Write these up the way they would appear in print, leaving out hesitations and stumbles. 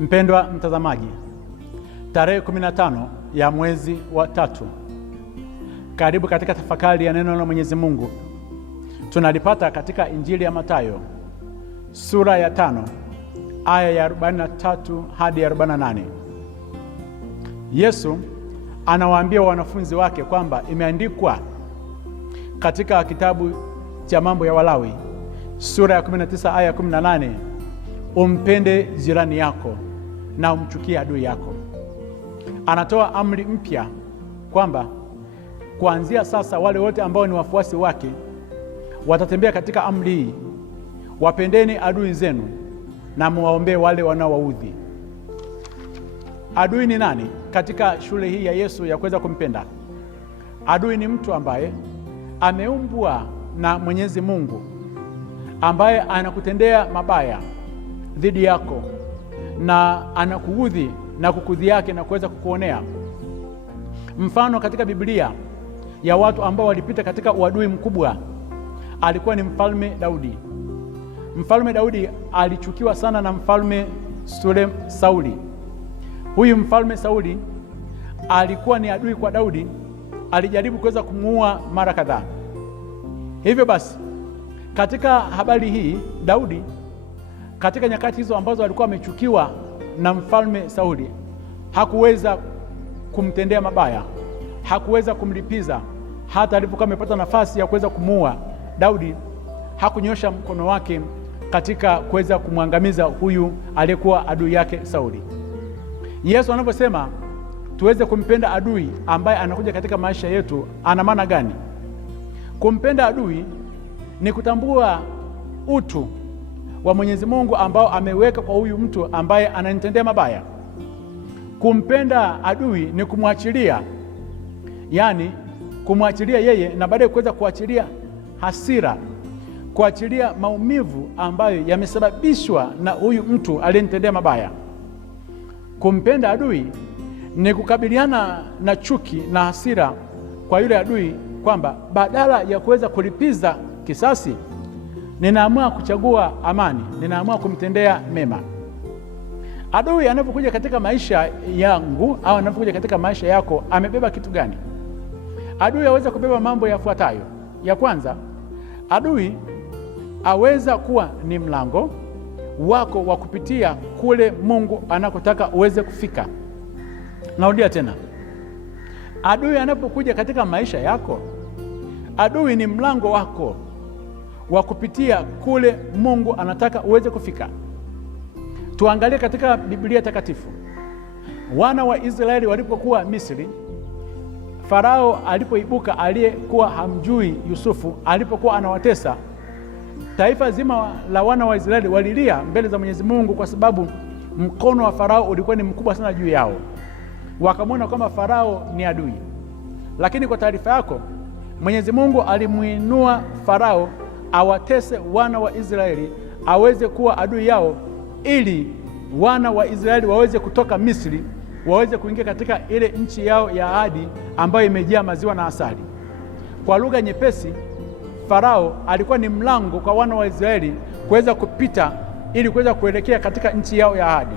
Mpendwa mtazamaji, tarehe 15 ya mwezi wa 3, karibu katika tafakari ya neno la Mwenyezi Mungu. Tunalipata katika Injili ya Mathayo sura ya 5 aya ya 43 hadi 48. Yesu anawaambia wanafunzi wake kwamba imeandikwa katika kitabu cha Mambo ya Walawi sura ya 19 aya ya 18, umpende jirani yako na umchukie adui yako. Anatoa amri mpya kwamba kuanzia sasa wale wote ambao ni wafuasi wake watatembea katika amri hii: wapendeni adui zenu na muwaombee wale wanaowaudhi. Adui ni nani katika shule hii ya Yesu ya kuweza kumpenda? Adui ni mtu ambaye ameumbwa na Mwenyezi Mungu, ambaye anakutendea mabaya dhidi yako na anakuudhi na kukudhi yake na kuweza kukuonea. Mfano katika Biblia ya watu ambao walipita katika uadui mkubwa alikuwa ni Mfalme Daudi. Mfalme Daudi alichukiwa sana na Mfalme Sauli. Huyu Mfalme Sauli alikuwa ni adui kwa Daudi, alijaribu kuweza kumuua mara kadhaa. Hivyo basi, katika habari hii Daudi, katika nyakati hizo ambazo alikuwa amechukiwa na Mfalme Sauli, hakuweza kumtendea mabaya, hakuweza kumlipiza. Hata alipokuwa amepata nafasi ya kuweza kumuua, Daudi hakunyosha mkono wake katika kuweza kumwangamiza huyu aliyekuwa adui yake Sauli. Yesu anaposema tuweze kumpenda adui ambaye anakuja katika maisha yetu, ana maana gani? Kumpenda adui ni kutambua utu wa Mwenyezi Mungu ambao ameweka kwa huyu mtu ambaye ananitendea mabaya. Kumpenda adui ni kumwachilia, yaani kumwachilia yeye na baadaye kuweza kuachilia hasira, kuachilia maumivu ambayo yamesababishwa na huyu mtu aliyenitendea mabaya. Kumpenda adui ni kukabiliana na chuki na hasira kwa yule adui, kwamba badala ya kuweza kulipiza kisasi, ninaamua kuchagua amani, ninaamua kumtendea mema. Adui anapokuja katika maisha yangu au anapokuja katika maisha yako, amebeba kitu gani? Adui aweza kubeba mambo yafuatayo. Ya kwanza, adui aweza kuwa ni mlango wako wa kupitia kule Mungu anakotaka uweze kufika. Narudia tena, adui anapokuja katika maisha yako, adui ni mlango wako wa kupitia kule Mungu anataka uweze kufika. Tuangalie katika Biblia takatifu, wana wa Israeli walipokuwa Misri, Farao alipoibuka, aliyekuwa hamjui Yusufu, alipokuwa anawatesa, taifa zima la wana wa Israeli walilia mbele za Mwenyezi Mungu kwa sababu mkono wa Farao ulikuwa ni mkubwa sana juu yao. Wakamwona kwamba Farao ni adui. Lakini kwa taarifa yako, Mwenyezi Mungu alimuinua Farao awatese wana wa Israeli, aweze kuwa adui yao, ili wana wa Israeli waweze kutoka Misri, waweze kuingia katika ile nchi yao ya ahadi ambayo imejaa maziwa na asali. Kwa lugha nyepesi, Farao alikuwa ni mlango kwa wana wa Israeli kuweza kupita ili kuweza kuelekea katika nchi yao ya ahadi.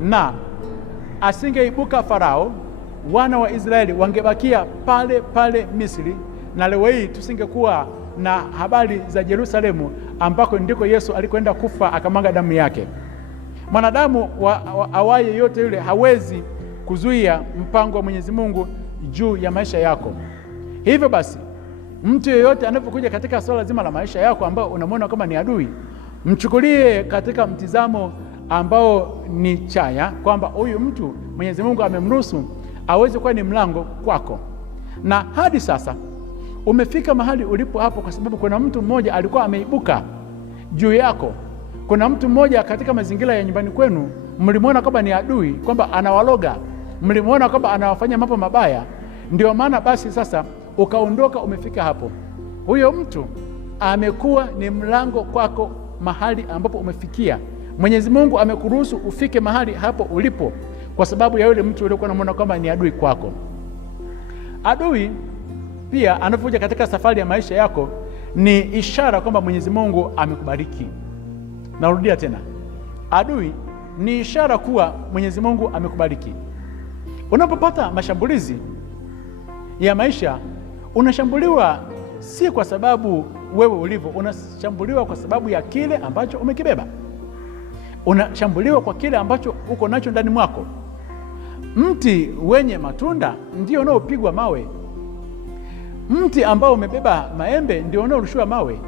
Na asingeibuka Farao, wana wa Israeli wangebakia pale pale Misri, na leo hii tusingekuwa na habari za Yerusalemu ambako ndiko Yesu alikwenda kufa akamwaga damu yake. Mwanadamu awaye yote yule hawezi kuzuia mpango wa Mwenyezi Mungu juu ya maisha yako. Hivyo basi, mtu yeyote anapokuja katika swala zima la maisha yako ambao unamwona kama ni adui, mchukulie katika mtizamo ambao ni chanya, kwamba huyu mtu Mwenyezi Mungu amemruhusu aweze kuwa ni mlango kwako. Na hadi sasa umefika mahali ulipo hapo kwa sababu kuna mtu mmoja alikuwa ameibuka juu yako. Kuna mtu mmoja katika mazingira ya nyumbani kwenu mlimwona kwamba ni adui, kwamba anawaloga, mlimwona kwamba anawafanya mambo mabaya. Ndio maana basi sasa ukaondoka, umefika hapo. Huyo mtu amekuwa ni mlango kwako mahali ambapo umefikia. Mwenyezi Mungu amekuruhusu ufike mahali hapo ulipo kwa sababu ya yule mtu uliokuwa unamwona kwamba ni adui kwako. Adui pia anapokuja katika safari ya maisha yako ni ishara kwamba Mwenyezi Mungu amekubariki. Narudia tena, adui ni ishara kuwa Mwenyezi Mungu amekubariki. Unapopata mashambulizi ya maisha, unashambuliwa si kwa sababu wewe ulivyo, unashambuliwa kwa sababu ya kile ambacho umekibeba. Unashambuliwa kwa kile ambacho uko nacho ndani mwako. Mti wenye matunda ndio unaopigwa mawe. Mti ambao umebeba maembe ndio unaorushiwa mawe.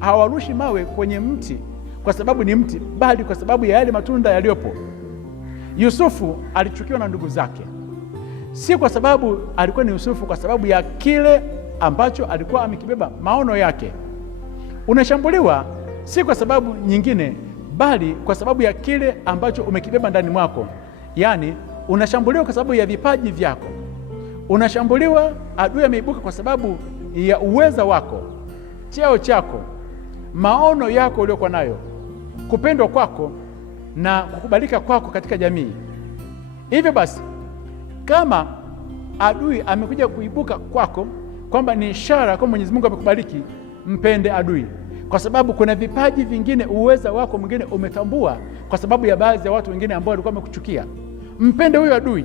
Hawarushi mawe kwenye mti kwa sababu ni mti, bali kwa sababu ya yale matunda yaliyopo. Yusufu alichukiwa na ndugu zake, si kwa sababu alikuwa ni Yusufu, kwa sababu ya kile ambacho alikuwa amekibeba, maono yake. Unashambuliwa si kwa sababu nyingine, bali kwa sababu ya kile ambacho umekibeba ndani mwako. Yaani unashambuliwa kwa sababu ya vipaji vyako. Unashambuliwa, adui ameibuka kwa sababu ya uweza wako, cheo chako, maono yako uliokuwa nayo, kupendwa kwako na kukubalika kwako katika jamii. Hivyo basi, kama adui amekuja kuibuka kwako kwamba ni ishara kwa Mwenyezi Mungu amekubariki, mpende adui, kwa sababu kuna vipaji vingine, uweza wako mwingine umetambua kwa sababu ya baadhi ya watu wengine ambao walikuwa wamekuchukia. Mpende huyo adui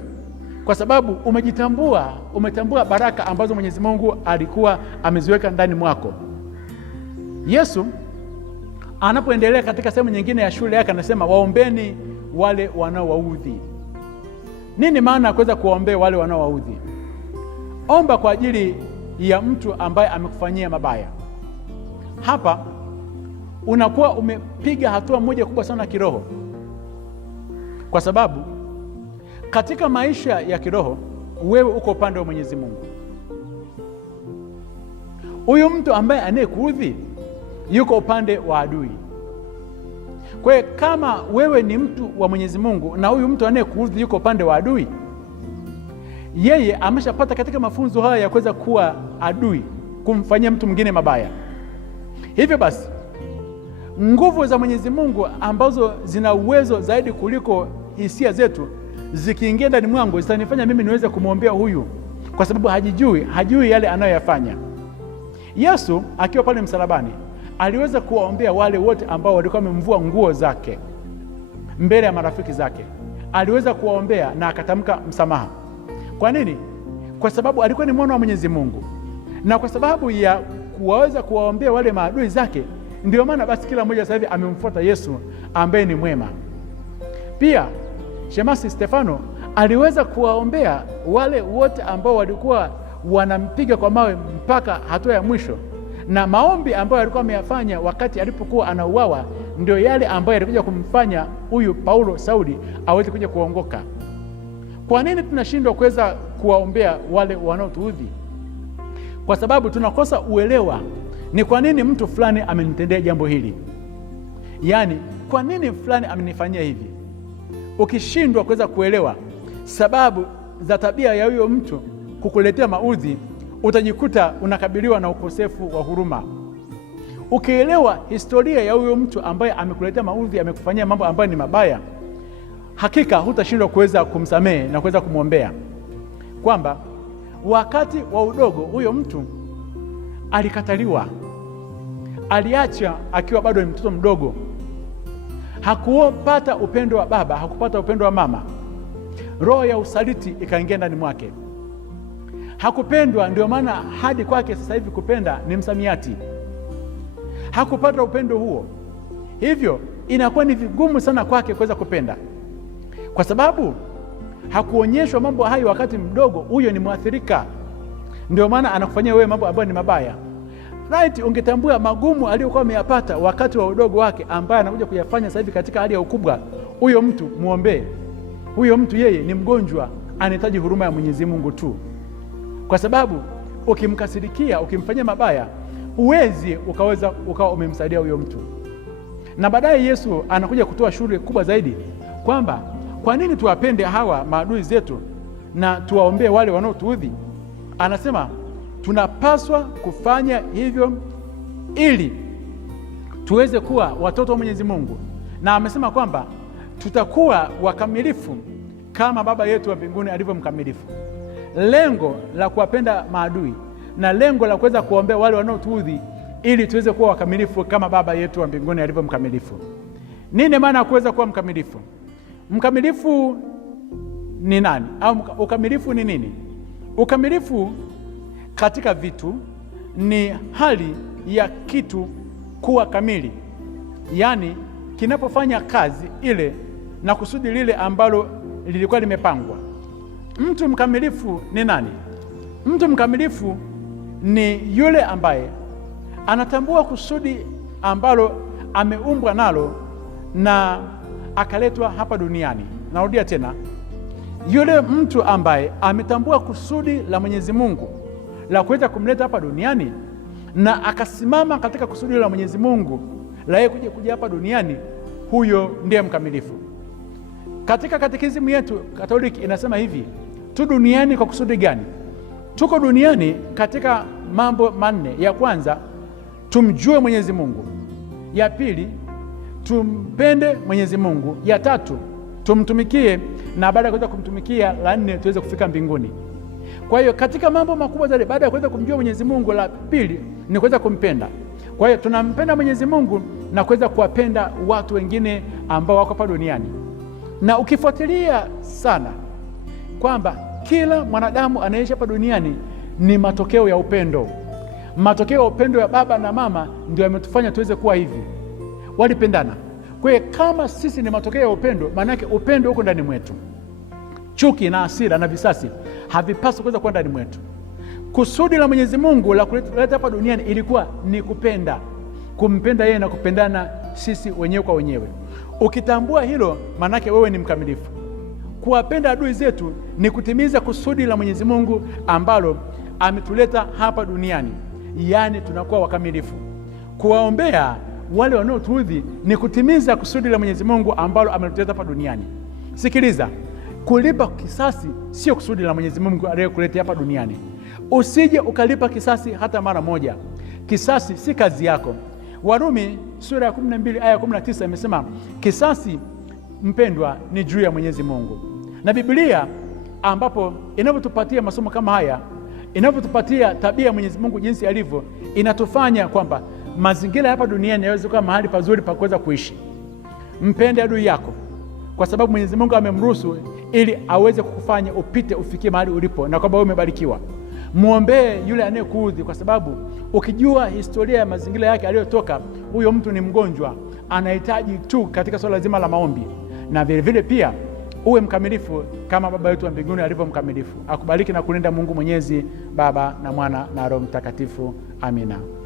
kwa sababu umetambua baraka ambazo Mwenyezi Mungu alikuwa ameziweka ndani mwako. Yesu anapoendelea katika sehemu nyingine ya shule yake anasema, waombeni wale wanaowaudhi. Nini maana ya kuweza kuwaombea wale wanaowaudhi? Omba kwa ajili ya mtu ambaye amekufanyia mabaya. Hapa unakuwa umepiga hatua moja kubwa sana kiroho, kwa sababu katika maisha ya kiroho wewe uko upande wa Mwenyezi Mungu. Huyu mtu ambaye anayekuudhi yuko upande wa adui. Kwa hiyo kama wewe ni mtu wa Mwenyezi Mungu na huyu mtu anayekuudhi yuko upande wa adui, yeye ameshapata katika mafunzo haya ya kuweza kuwa adui, kumfanyia mtu mwingine mabaya. Hivyo basi, nguvu za Mwenyezi Mungu ambazo zina uwezo zaidi kuliko hisia zetu, zikiingia ndani mwangu, zitanifanya mimi niweze kumwombea huyu, kwa sababu hajui yale anayoyafanya. Yesu akiwa pale msalabani aliweza kuwaombea wale wote ambao walikuwa wamemvua nguo zake mbele ya marafiki zake. Aliweza kuwaombea na akatamka msamaha. Kwa nini? Kwa sababu alikuwa ni mwana wa Mwenyezi Mungu, na kwa sababu ya kuweza kuwaombea wale maadui zake, ndio maana basi kila mmoja sasa hivi amemfuata Yesu ambaye ni mwema. Pia Shemasi Stefano aliweza kuwaombea wale wote ambao walikuwa wanampiga kwa mawe mpaka hatua ya mwisho, na maombi ambayo alikuwa ameyafanya wakati alipokuwa anauawa ndio yale ambayo yalikuja kumfanya huyu Paulo Sauli aweze kuja kuongoka. Kwa nini tunashindwa kuweza kuwaombea wale wanaotuudhi? Kwa sababu tunakosa uelewa ni kwa nini mtu fulani amenitendea jambo hili, yaani kwa nini fulani amenifanyia hivi. Ukishindwa kuweza kuelewa sababu za tabia ya huyo mtu kukuletea maudhi, utajikuta unakabiliwa na ukosefu wa huruma. Ukielewa historia ya huyo mtu ambaye amekuletea maudhi, amekufanyia mambo ambayo ni mabaya, hakika hutashindwa kuweza kumsamehe na kuweza kumwombea, kwamba wakati wa udogo huyo mtu alikataliwa, aliacha akiwa bado ni mtoto mdogo, hakupata upendo wa baba, hakupata upendo wa mama, roho ya usaliti ikaingia ndani mwake, hakupendwa. Ndio maana hadi kwake sasa hivi kupenda ni msamiati. Hakupata upendo huo, hivyo inakuwa ni vigumu sana kwake kuweza kupenda, kwa sababu hakuonyeshwa mambo hayo wakati mdogo. Huyo ni mwathirika, ndio maana anakufanyia wewe mambo ambayo ni mabaya. Right, ungetambua magumu aliyokuwa ameyapata wakati wa udogo wake, ambaye anakuja kuyafanya sasa hivi katika hali ya ukubwa, huyo mtu muombee. Huyo mtu yeye ni mgonjwa, anahitaji huruma ya Mwenyezi Mungu tu, kwa sababu ukimkasirikia, ukimfanyia mabaya, huwezi ukawa umemsaidia huyo mtu. Na baadaye Yesu anakuja kutoa shule kubwa zaidi, kwamba kwa nini tuwapende hawa maadui zetu na tuwaombee wale wanaotuudhi. Anasema tunapaswa kufanya hivyo ili tuweze kuwa watoto wa Mwenyezi Mungu, na amesema kwamba tutakuwa wakamilifu kama Baba yetu wa mbinguni alivyo mkamilifu. Lengo la kuwapenda maadui na lengo la kuweza kuombea wale wanaotuudhi, ili tuweze kuwa wakamilifu kama Baba yetu wa mbinguni alivyo mkamilifu. Nini maana ya kuweza kuwa mkamilifu? Mkamilifu ni nani? Au ukamilifu ni nini? Ukamilifu katika vitu ni hali ya kitu kuwa kamili, yaani kinapofanya kazi ile na kusudi lile ambalo lilikuwa limepangwa. Mtu mkamilifu ni nani? Mtu mkamilifu ni yule ambaye anatambua kusudi ambalo ameumbwa nalo na akaletwa hapa duniani. Narudia tena, yule mtu ambaye ametambua kusudi la Mwenyezi Mungu la kuweza kumleta hapa duniani na akasimama katika kusudi la Mwenyezi Mungu la yeye kuja hapa duniani, huyo ndiye mkamilifu. Katika katekisimu yetu Katoliki inasema hivi: tu duniani kwa kusudi gani? Tuko duniani katika mambo manne. Ya kwanza, tumjue Mwenyezi Mungu. Ya pili, tumpende Mwenyezi Mungu. Ya tatu, tumtumikie, na baada ya kuweza kumtumikia, la nne, tuweze kufika mbinguni. Kwa hiyo katika mambo makubwa zaidi baada ya kuweza kumjua Mwenyezi Mungu, la pili ni kuweza kumpenda. Kwa hiyo tunampenda Mwenyezi Mungu na kuweza kuwapenda watu wengine ambao wako hapa duniani. Na ukifuatilia sana kwamba kila mwanadamu anaishi hapa duniani ni matokeo ya upendo. Matokeo ya upendo ya baba na mama ndio yametufanya tuweze kuwa hivi. Walipendana. Kwa hiyo kama sisi ni matokeo ya upendo, maana yake upendo uko ndani mwetu. Chuki na hasira na visasi havipaswi kuweza kuwa ndani mwetu. Kusudi la Mwenyezi Mungu la kuleta hapa duniani ilikuwa ni kupenda, kumpenda yeye na kupendana sisi wenyewe kwa wenyewe. Ukitambua hilo, maana yake wewe ni mkamilifu. Kuwapenda adui zetu ni kutimiza kusudi la Mwenyezi Mungu ambalo ametuleta hapa duniani, yaani tunakuwa wakamilifu. Kuwaombea wale wanaotuudhi ni kutimiza kusudi la Mwenyezi Mungu ambalo ametuleta hapa duniani. Sikiliza, kulipa kisasi sio kusudi la Mwenyezi Mungu aliyekuleta hapa duniani. Usije ukalipa kisasi hata mara moja. Kisasi si kazi yako. Warumi sura ya 12 aya 19 imesema kisasi, mpendwa, ni juu ya Mwenyezi Mungu. Na Biblia ambapo inavyotupatia masomo kama haya, inavyotupatia tabia ya Mwenyezi Mungu jinsi alivyo, inatufanya kwamba mazingira hapa duniani yaweze kuwa mahali pazuri pa kuweza kuishi. Mpende adui yako kwa sababu Mwenyezi Mungu amemruhusu ili aweze kukufanya upite ufikie mahali ulipo na kwamba wewe umebarikiwa. Muombee yule anayekuudhi kwa sababu ukijua historia ya mazingira yake aliyotoka, huyo mtu ni mgonjwa, anahitaji tu katika swala zima la maombi. Na vile vile pia uwe mkamilifu kama Baba yetu wa mbinguni alivyo mkamilifu. Akubariki na kulinda Mungu Mwenyezi, Baba na Mwana na Roho Mtakatifu. Amina.